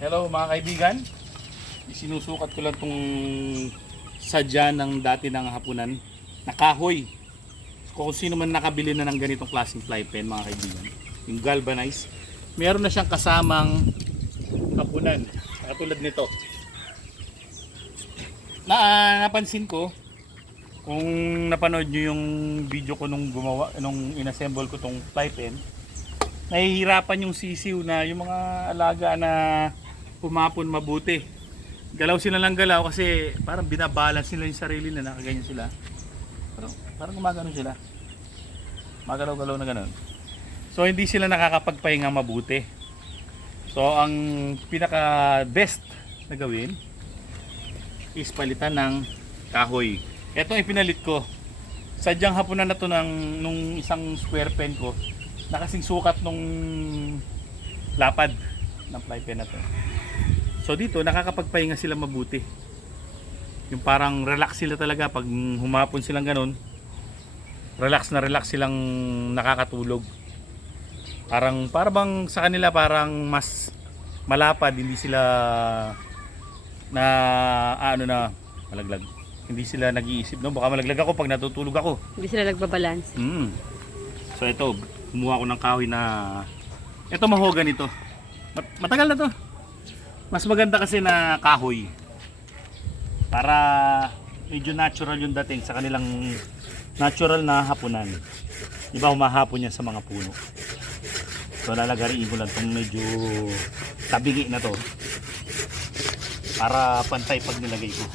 Hello mga kaibigan, isinusukat ko lang itong sadya ng dati ng hapunan na kahoy. Kung sino man nakabili na ng ganitong klaseng fly pen mga kaibigan, yung galvanized, meron na siyang kasamang hapunan katulad nito. Napansin ko, kung napanood nyo yung video ko nung inassemble ko tong fly pen, nahihirapan yung sisiw na yung mga alaga na pumapon mabuti. Galaw sila lang galaw kasi parang binabalance nila yung sarili na nakaganyan sila. Parang gumagano sila. Magalaw-galaw na ganun. So hindi sila nakakapagpahinga mabuti. So ang pinaka best na gawin is palitan ng kahoy. Ito ay pinalit ko. Sadyang hapunan na to nung isang square pen ko na kasing sukat nung lapad ng fly pen na to. So dito nakakapagpahinga sila mabuti. Yung parang relax sila talaga pag humapon silang ganun. Relax na relax silang nakakatulog. Parang sa kanila parang mas malapad, hindi sila na malaglag. Hindi sila nag-iisip, no? Baka malaglag ako pag natutulog ako. Hindi sila nagbabalance. So ito, kumuha ko ng kahoy na ito mahogany ito. Matagal na to. Mas maganda kasi na kahoy. Para medyo natural yung dating sa kanilang natural na hapunan. Diba humahapon yan sa mga puno. So lalagariin ko lang itong medyo tabingi na to. Para pantay pag nilagay ko.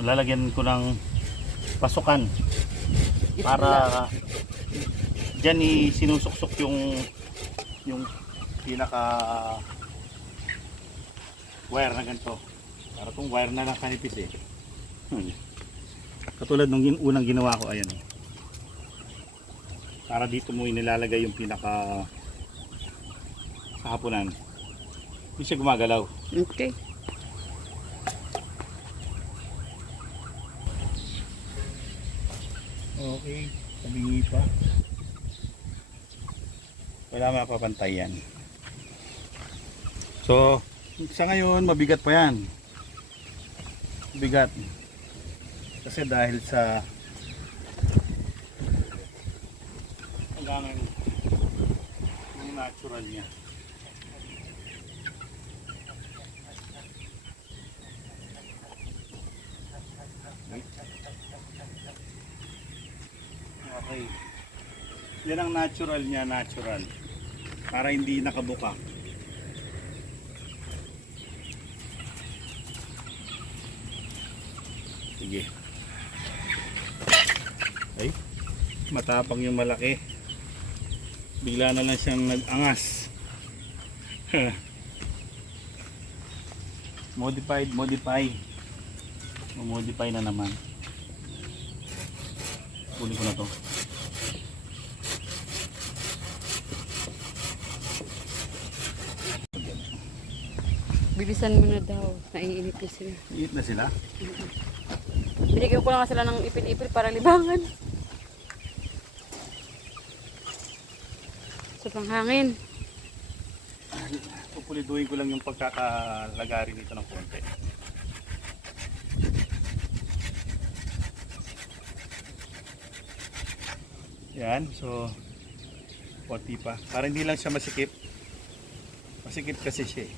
Lalagyan ko ng pasukan para dyan sinusuksok yung pinaka wire na ganito. Para itong wire na lang kanipis eh. Katulad nung unang ginawa ko, ayan. Para dito mo inilalagay yung pinaka sa hapunan. Hindi siya gumagalaw. Okay. Okay, tabingi pa. Wala mapapantay yan. So, sa ngayon, mabigat pa yan. Bigat. Kasi dahil sa hanggangan ng natural niya. Okay. Yan ang natural niya, natural. Para hindi nakabuka. Sige. Ay, matapang yung malaki. Bigla na lang siyang nag-angas. Modify. Modify na naman. Kunin ko na to. Bilisan mo na daw. Naiinip na sila. Iit na sila? Binigyan ko lang sila ng ipil-ipil para libangan. Sa panghangin. Pupuliduhin ko lang yung pagkakalagari nito ng konti. Yan, so konti pa. Para hindi lang siya masikip. Masikip kasi siya eh.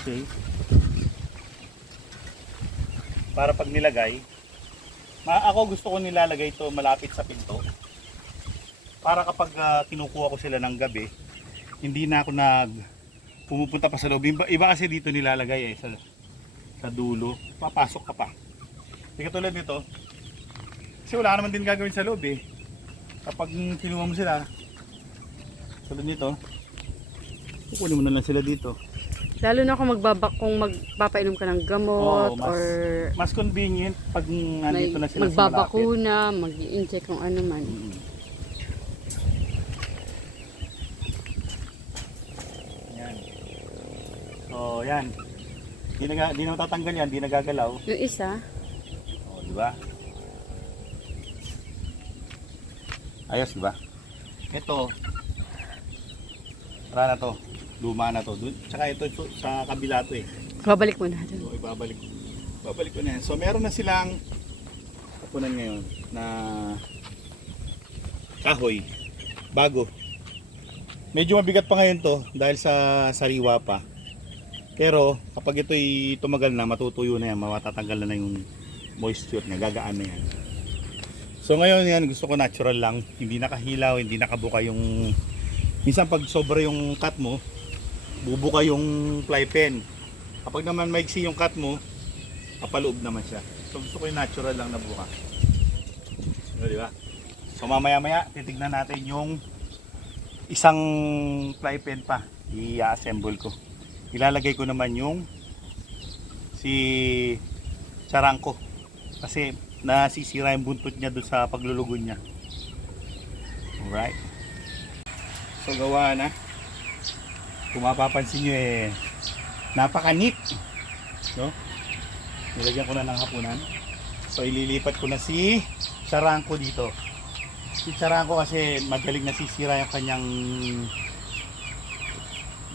Okay. Para pag nilagay, ako gusto ko nilalagay ito malapit sa pinto. Para kapag kinukuha ko sila ng gabi, hindi na ako pumupunta pa sa loob. Iba kasi dito nilalagay eh, sa dulo. Papasok ka pa. Hindi katulad nito. Kasi wala naman din gagawin sa loob eh. Kapag kinuha mo sila, tulad nito, kukunin mo na lang sila dito. Lalo na kung magpapainom ka ng gamot or mas convenient pag nandito na sila sa malapit. Magbabakuna, mag-i-inject kung ano man. Yan. So, yan. Di na matatanggal yan, di nagagalaw. Yung isa, O, di ba? Ayos, di ba? Ito, wala na to. Luma na to. Tsaka ito sa kabila to eh. Babalik mo na. So, babalik ko na yan. So, meron na silang kapunan ngayon na kahoy. Bago. Medyo mabigat pa ngayon to dahil sa sariwa pa. Pero kapag ito'y tumagal na, matutuyo na yan, matatanggal na yung moisture niya, gagaan na yan. So ngayon yan, gusto ko natural lang, hindi nakahilaw, hindi nakabuka yung... Minsan pag sobra yung cut mo, bubuka yung fly pen. Kapag naman maiksi yung cut mo, kapaloob naman siya. So gusto ko yung natural lang na buka. Di ba? So mamaya-maya, titignan natin yung isang fly pen pa. I-assemble ko. Ilalagay ko naman yung si charangko. Kasi nasisira yung buntot niya doon sa paglulugon niya. Alright. So gawa na. Kung mapapansin nyo eh, napaka-neat. No? Nilagyan ko na ng hapunan. So ililipat ko na si charangko dito. Si charangko kasi magaling nasisira yung kanyang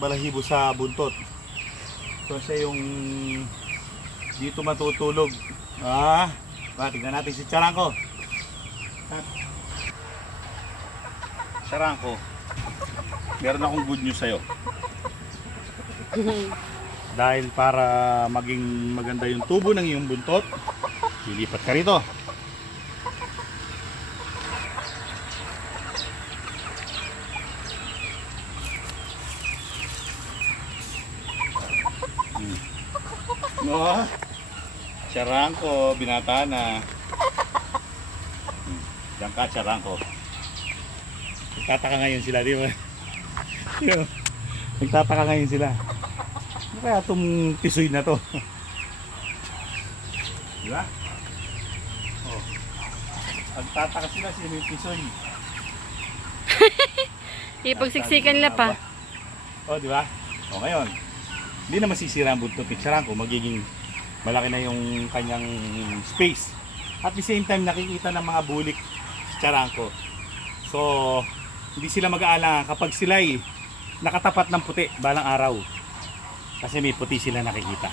balahibo sa buntot. So siya yung dito matutulog. Tignan natin si charangko. Charangko, meron akong good news sa'yo. Dahil para maging maganda yung tubo ng iyong buntot, lilipat ka rito. No, charangko, binata na. Diyan ka, charangko. Nagtataka ngayon sila, di ba? Nagtataka ngayon sila. Ano kaya itong tisoy na to? Di ba? Oh. Nagtataka sila sino yung tisoy. Ipagsiksikan nila pa. Oh, di ba? O ngayon, hindi na masisira ang buntot ni charangko, magiging malaki na yung kanyang space. At the same time, nakikita ng mga bulik si charangko. So, hindi sila mag-aalangan kapag sila'y nakatapat ng puti balang araw. Kasi may puti sila nakikita.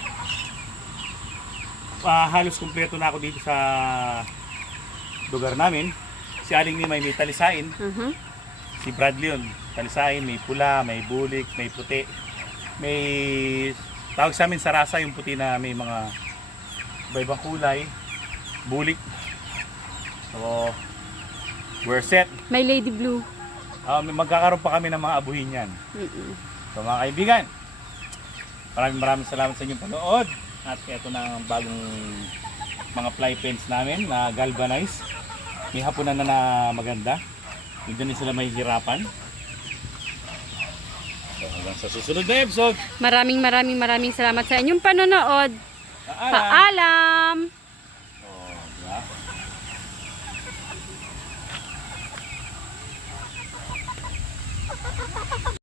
Halos kumpleto na ako dito sa lugar namin. Si Aling Nimay may talisain. Si Bradley yun, talisain, may pula, may bulik, may puti. May tawag sa amin sarasa yung puti na may mga iba-ibang kulay, bulik. So, we're set. May lady blue. Magkakaroon pa kami ng mga abuhin yan. So mga kaibigan, maraming salamat sa inyong panood. At ito na ang bagong mga fly pens namin na galvanized. May hapunan na maganda. Hindi na sila mahihirapan. So hanggang sa susunod na episode. Maraming salamat sa inyong panonood. Paalam!